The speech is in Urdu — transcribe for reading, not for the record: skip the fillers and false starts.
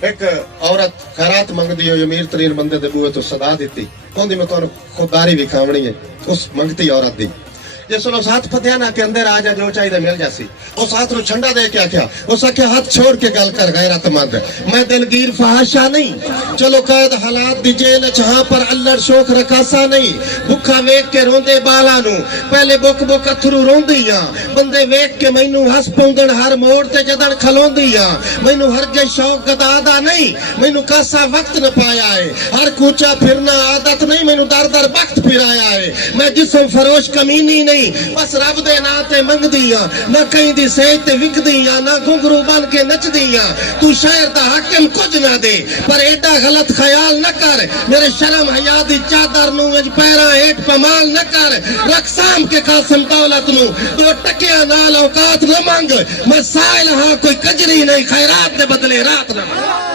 ایک عورت خیرات منگدی ہوئی امیر ترین بندے دے بوئے تو صدا دیتی کہندی میں تو خودداری بھی کھاونی ہے اس منگتی عورت دی جس نے ساتھ پتیانا کے اندر آ جا جو چاہیے مل جاسی اس ہاتھ رو چھنڈا دے کیا کیا اس آکے ہاتھ چھوڑ کے گل کر غیرت مند میں دلگیر فحاشا نہیں چلو قید حالات دی جیل جہاں پر اللہ شوق رکاسا نہیں بکھا ویک کے روندے بالا نو پہلے بک بک اتھرو روندیاں بندے ویک کے مینو ہس پونگن ہر موڑ تے جدن کھلوندیاں مینو ہرگے شوق گدادا نہیں مینو کاسا وقت نہ پایا ہے ہر کوچا پھرنا عادت نہیں مینو در در وقت پھرایا ہے میں جسم فروش کمینی نہیں بس رب دے ناتے منگ دیا نہ کہیں دی سیج تے وک دیا نہ گھنگرو بن کے نچ دیا تو شہر دا حکم کچھ نہ دے پر ایڈا غلط خیال نہ کر میرے شرم حیا دی چادر نو وچ پیرا ہیٹ پمال نہ کر رقصام کے قاسم دولت نو دو ٹکیا نال اوقات نہ مانگ میں سائل ہاں کوئی کجری نہیں خیرات دے بدلے رات نہ مانگ